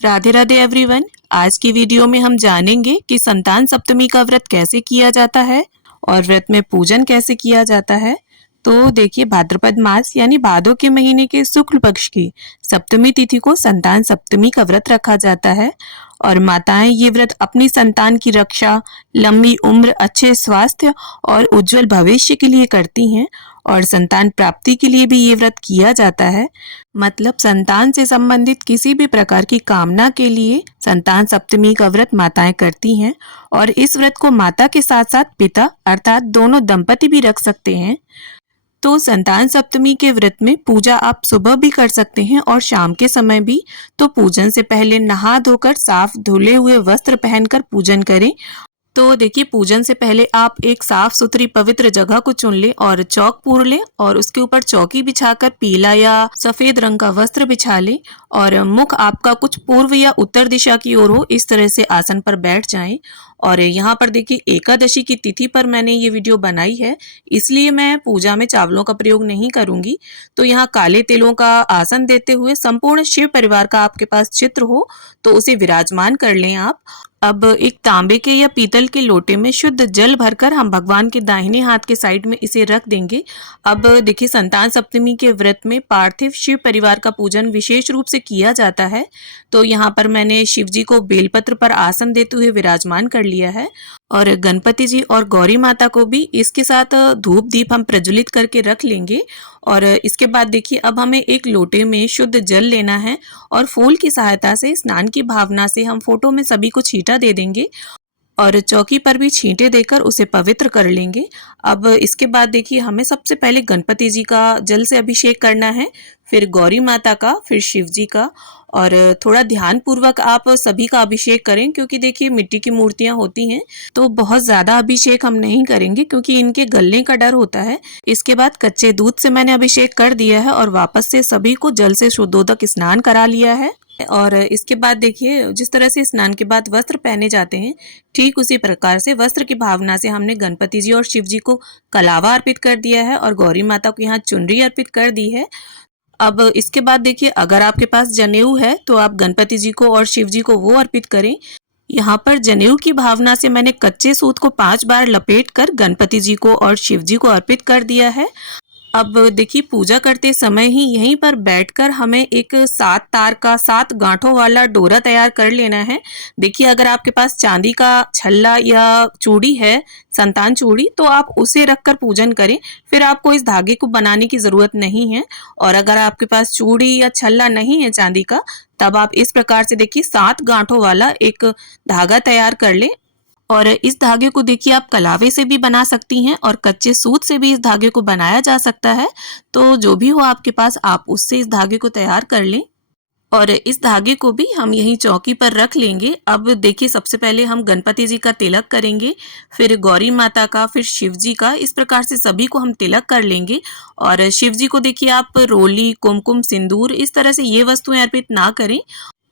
Radhe Radhe everyone. आज की video में हम जानेंगे कि संतान सप्तमी का व्रत कैसे किया जाता है और व्रत में पूजन कैसे किया जाता है। तो देखिए, भाद्रपद मास यानी भादों के महीने के शुक्ल पक्ष की सप्तमी तिथि को संतान सप्तमी का व्रत रखा जाता है और माताएं ये व्रत अपनी संतान की रक्षा, लंबी उम्र, अच्छे स्वास्थ्य और उज्जवल भविष्य के लिए करती हैं और संतान प्राप्ति के लिए भी ये व्रत किया जाता है। मतलब संतान से संबंधित किसी भी प्रकार की कामना के लिए संतान सप्तमी का व्रत माताएं करती हैं और इस व्रत को माता के साथ साथ पिता अर्थात दोनों दंपति भी रख सकते हैं। तो संतान सप्तमी के व्रत में पूजा आप सुबह भी कर सकते हैं और शाम के समय भी। तो पूजन से पहले नहा धोकर साफ धुले हुए वस्त्र पहनकर पूजन करें। तो देखिए, पूजन से पहले आप एक साफ सुथरी पवित्र जगह को चुन लें और चौक पूर लें और उसके ऊपर चौकी बिछाकर पीला या सफेद रंग का वस्त्र बिछा लें और मुख आपका कुछ पूर्व या उत्तर दिशा की ओर हो, इस तरह से आसन पर बैठ जाएं। और यहाँ पर देखिए, एकादशी की तिथि पर मैंने ये वीडियो बनाई है, इसलिए मैं पूजा में चावलों का प्रयोग नहीं करूंगी। तो यहाँ काले तिलों का आसन देते हुए संपूर्ण शिव परिवार का आपके पास चित्र हो तो उसे विराजमान कर लें आप। अब एक तांबे के या पीतल के लोटे में शुद्ध जल भरकर हम भगवान के दाहिने हाथ के साइड में इसे रख देंगे। अब देखिए, संतान सप्तमी के व्रत में पार्थिव शिव परिवार का पूजन विशेष रूप से किया जाता है। तो यहाँ पर मैंने शिव जी को बेलपत्र पर आसन देते हुए विराजमान कर लिया है और गणपति जी और गौरी माता को भी इसके साथ धूप दीप हम प्रज्वलित करके रख लेंगे। और इसके बाद देखिए, अब हमें एक लोटे में शुद्ध जल लेना है और फूल की सहायता से स्नान की भावना से हम फोटो में सभी को छींटा दे देंगे और चौकी पर भी छींटे देकर उसे पवित्र कर लेंगे। अब इसके बाद देखिए, हमें सबसे पहले गणपति जी का जल से अभिषेक करना है, फिर गौरी माता का, फिर शिव जी का। और थोड़ा ध्यान पूर्वक आप सभी का अभिषेक करें क्योंकि देखिए, मिट्टी की मूर्तियां होती हैं तो बहुत ज्यादा अभिषेक हम नहीं करेंगे क्योंकि इनके गलने का डर होता है। इसके बाद कच्चे दूध से मैंने अभिषेक कर दिया है और वापस से सभी को जल से शुद्धोदक स्नान करा लिया है। और इसके बाद देखिए, जिस तरह से स्नान के बाद वस्त्र पहने जाते हैं, ठीक उसी प्रकार से वस्त्र की भावना से हमने गणपति जी और शिव जी को कलावा अर्पित कर दिया है और गौरी माता को यहाँ चुनरी अर्पित कर दी है। अब इसके बाद देखिए, अगर आपके पास जनेऊ है तो आप गणपति जी को और शिव जी को वो अर्पित करें। यहाँ पर जनेऊ की भावना से मैंने कच्चे सूत को 5 बार लपेट कर गणपति जी को और शिव जी को अर्पित कर दिया है। अब देखिए, पूजा करते समय ही यहीं पर बैठकर हमें एक 7 तार का 7 गांठों वाला डोरा तैयार कर लेना है। देखिए, अगर आपके पास चांदी का छल्ला या चूड़ी है, संतान चूड़ी, तो आप उसे रखकर पूजन करें, फिर आपको इस धागे को बनाने की जरूरत नहीं है। और अगर आपके पास चूड़ी या छल्ला नहीं है चांदी का, तब आप इस प्रकार से देखिए 7 गांठों वाला एक धागा तैयार कर लें और इस धागे को देखिए, आप कलावे से भी बना सकती हैं और कच्चे सूत से भी इस धागे को बनाया जा सकता है। तो जो भी हो आपके पास, आप उससे इस धागे को तैयार कर लें और इस धागे को भी हम यहीं चौकी पर रख लेंगे। अब देखिए, सबसे पहले हम गणपति जी का तिलक करेंगे, फिर गौरी माता का, फिर शिव जी का। इस प्रकार से सभी को हम तिलक कर लेंगे। और शिव जी को देखिए, आप रोली, कुमकुम, सिंदूर, इस तरह से ये वस्तुएं अर्पित ना करें।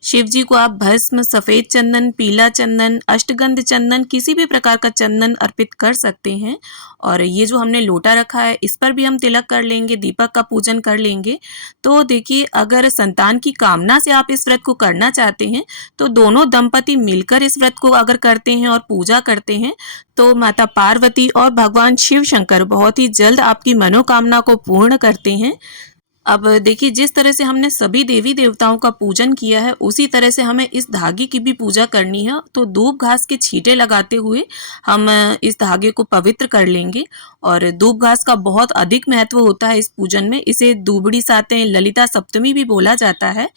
शिव जी को आप भस्म, सफेद चंदन, पीला चंदन, अष्टगंध चंदन, किसी भी प्रकार का चंदन अर्पित कर सकते हैं। और ये जो हमने लोटा रखा है, इस पर भी हम तिलक कर लेंगे, दीपक का पूजन कर लेंगे। तो देखिए, अगर संतान की कामना से आप इस व्रत को करना चाहते हैं तो दोनों दंपति मिलकर इस व्रत को अगर करते हैं और पूजा करते हैं तो माता पार्वती और भगवान शिव शंकर बहुत ही जल्द आपकी मनोकामना को पूर्ण करते हैं। अब देखिए, जिस तरह से हमने सभी देवी देवताओं का पूजन किया है, उसी तरह से हमें इस धागे की भी पूजा करनी है। तो दूब घास के छींटे लगाते हुए हम इस धागे को पवित्र कर लेंगे। और दूब घास का बहुत अधिक महत्व होता है इस पूजन में, इसे दूबड़ी सातें, ललिता सप्तमी भी बोला जाता है।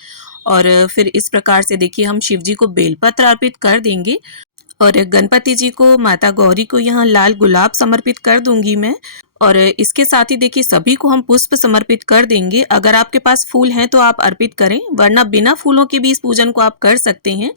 और फिर इस प्रकार से देखिए, हम शिव जी को बेलपत्र अर्पित कर देंगे और गणपति जी को, माता गौरी को यहाँ लाल गुलाब समर्पित कर दूंगी मैं। और इसके साथ ही देखिए, सभी को हम पुष्प समर्पित कर देंगे। अगर आपके पास फूल हैं तो आप अर्पित करें, वरना बिना फूलों के भी इस पूजन को आप कर सकते हैं।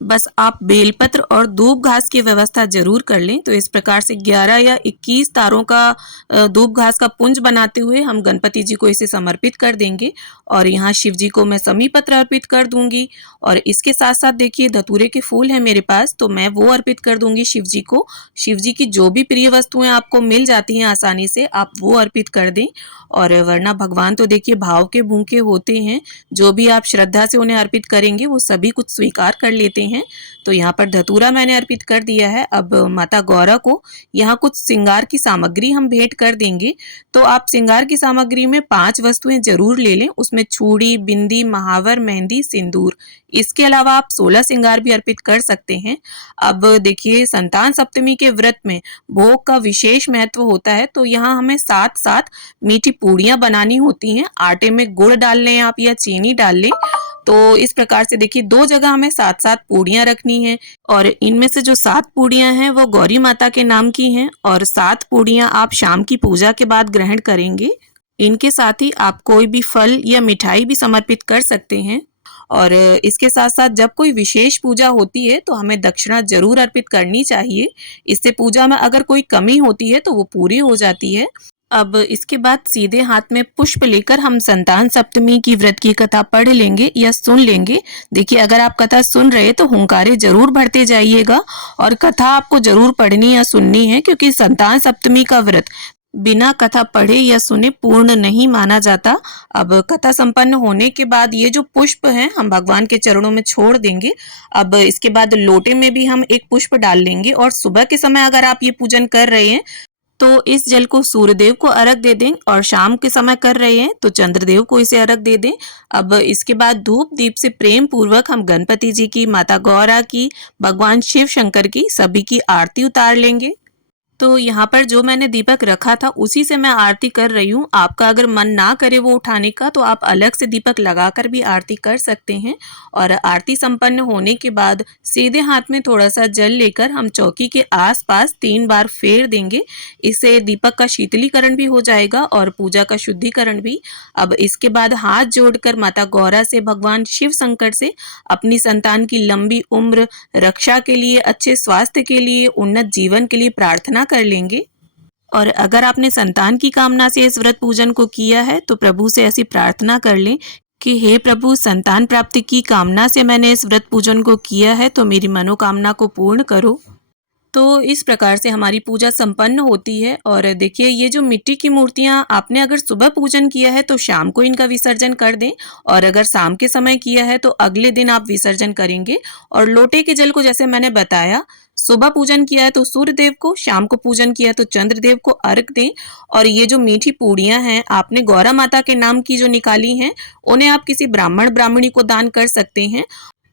बस आप बेलपत्र और दूब घास की व्यवस्था जरूर कर लें। तो इस प्रकार से 11 या 21 तारों का दूब घास का पुंज बनाते हुए हम गणपति जी को इसे समर्पित कर देंगे और यहाँ शिव जी को मैं समी पत्र अर्पित कर दूंगी। और इसके साथ साथ देखिए धतूरे के फूल हैं मेरे पास, तो मैं वो अर्पित कर दूंगी शिव जी को। शिव जी की जो भी प्रिय वस्तुएं आपको मिल जाती हैं आसानी से, आप वो अर्पित कर दें। और वरना भगवान तो देखिए भाव के भूखे होते हैं, जो भी आप श्रद्धा से उन्हें अर्पित करेंगे वो सभी कुछ स्वीकार कर लेते हैं। तो यहाँ पर धतूरा मैंने अर्पित कर दिया है। अब माता गौरा को यहाँ कुछ श्रृंगार की सामग्री हम भेंट कर देंगे। तो आप श्रृंगार की सामग्री में 5 वस्तुएं जरूर ले लें, उसमें चूड़ी, बिंदी, महावर, मेहंदी, सिंदूर। इसके अलावा आप 16 श्रृंगार भी अर्पित कर सकते हैं। अब देखिए संतान सप्तमी के व्रत में भोग का विशेष महत्व होता है, तो यहाँ हमें साथ साथ मीठी पूड़ियां बनानी होती हैं। आटे में गुड़ डाल लें आप या चीनी डाल लें। तो इस प्रकार से देखिए 2 जगह हमें 7-7 पूड़ियां रखनी है। और इनमें से जो 7 पूड़ियां हैं वो गौरी माता के नाम की हैं और 7 पूड़ियां आप शाम की पूजा के बाद ग्रहण करेंगे। इनके साथ ही आप कोई भी फल या मिठाई भी समर्पित कर सकते हैं। और इसके साथ साथ जब कोई विशेष पूजा होती है तो हमें दक्षिणा जरूर अर्पित करनी चाहिए। इससे पूजा में अगर कोई कमी होती है तो वो पूरी हो जाती है। अब इसके बाद सीधे हाथ में पुष्प लेकर हम संतान सप्तमी की व्रत की कथा पढ़ लेंगे या सुन लेंगे। देखिए अगर आप कथा सुन रहे तो हुंकारे जरूर भरते जाइएगा और कथा आपको जरूर पढ़नी या सुननी है, क्योंकि संतान सप्तमी का व्रत बिना कथा पढ़े या सुने पूर्ण नहीं माना जाता। अब कथा संपन्न होने के बाद ये जो पुष्प हैं हम भगवान के चरणों में छोड़ देंगे। अब इसके बाद लोटे में भी हम एक पुष्प डाल लेंगे और सुबह के समय अगर आप ये पूजन कर रहे हैं तो इस जल को सूर्यदेव को अर्घ दे दें, और शाम के समय कर रहे हैं तो चंद्रदेव को इसे अर्घ दे दें। अब इसके बाद धूप दीप से प्रेम पूर्वक हम गणपति जी की, माता गौरा की, भगवान शिव शंकर की सभी की आरती उतार लेंगे। तो यहाँ पर जो मैंने दीपक रखा था उसी से मैं आरती कर रही हूँ। आपका अगर मन ना करे वो उठाने का तो आप अलग से दीपक लगाकर भी आरती कर सकते हैं। और आरती संपन्न होने के बाद सीधे हाथ में थोड़ा सा जल लेकर हम चौकी के आसपास 3 बार फेर देंगे। इससे दीपक का शीतलीकरण भी हो जाएगा और पूजा का शुद्धिकरण भी। अब इसके बाद हाथ जोड़कर माता गौरा से, भगवान शिव शंकर से अपनी संतान की लंबी उम्र, रक्षा के लिए, अच्छे स्वास्थ्य के लिए, उन्नत जीवन के लिए प्रार्थना कर लेंगे। और अगर आपने संतान की कामना से इस व्रत पूजन को किया है तो प्रभु से ऐसी प्रार्थना कर लें कि हे प्रभु, संतान प्राप्ति की कामना से मैंने इस व्रत पूजन को किया है, तो मेरी मनोकामना को पूर्ण करो। तो इस प्रकार से हमारी पूजा संपन्न होती है। और देखिए ये जो मिट्टी की मूर्तियां आपने अगर सुबह पूजन किया है तो शाम को इनका विसर्जन कर दें, और अगर शाम के समय किया है तो अगले दिन आप विसर्जन करेंगे। और लोटे के जल को जैसे मैंने बताया, सुबह पूजन किया है तो सूर्यदेव को, शाम को पूजन किया है तो चंद्रदेव को अर्घ दें। और ये जो मीठी पूड़ियां हैं आपने गौरा माता के नाम की जो निकाली हैं, उन्हें आप किसी ब्राह्मण ब्राह्मणी को दान कर सकते हैं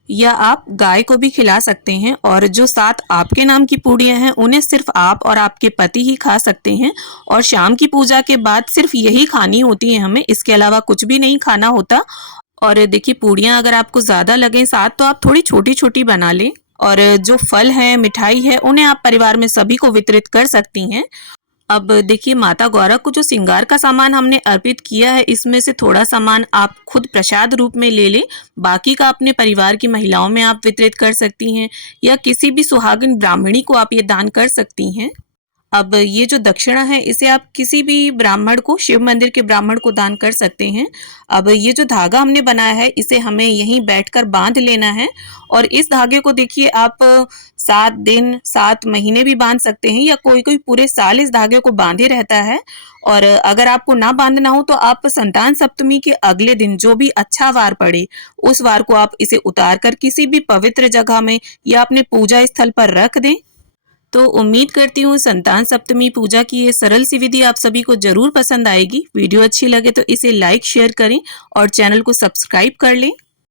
या आप गाय को भी खिला सकते हैं। और जो 7 आपके नाम की पूड़ियां हैं उन्हें सिर्फ आप और आपके पति ही खा सकते हैं। और शाम की पूजा के बाद सिर्फ यही खानी होती है हमें, इसके अलावा कुछ भी नहीं खाना होता। और देखिए पूड़ियां अगर आपको ज्यादा लगें 7 तो आप थोड़ी छोटी छोटी बना लें। और जो फल है, मिठाई है, उन्हें आप परिवार में सभी को वितरित कर सकती हैं। अब देखिए माता गौरा को जो श्रृंगार का सामान हमने अर्पित किया है, इसमें से थोड़ा सामान आप खुद प्रसाद रूप में ले लें, बाकी का अपने परिवार की महिलाओं में आप वितरित कर सकती हैं या किसी भी सुहागिन ब्राह्मणी को आप ये दान कर सकती हैं। अब ये जो दक्षिणा है इसे आप किसी भी ब्राह्मण को, शिव मंदिर के ब्राह्मण को दान कर सकते हैं। अब ये जो धागा हमने बनाया है इसे हमें यहीं बैठकर बांध लेना है। और इस धागे को देखिए आप 7 दिन 7 महीने भी बांध सकते हैं या कोई कोई पूरे साल इस धागे को बांधे रहता है। और अगर आपको ना बांधना हो तो आप संतान सप्तमी के अगले दिन जो भी अच्छा वार पड़े उस वार को आप इसे उतार कर किसी भी पवित्र जगह में या अपने पूजा स्थल पर रख दें। तो उम्मीद करती हूँ संतान सप्तमी पूजा की ये सरल सी विधि आप सभी को जरूर पसंद आएगी। वीडियो अच्छी लगे तो इसे लाइक शेयर करें और चैनल को सब्सक्राइब कर लें।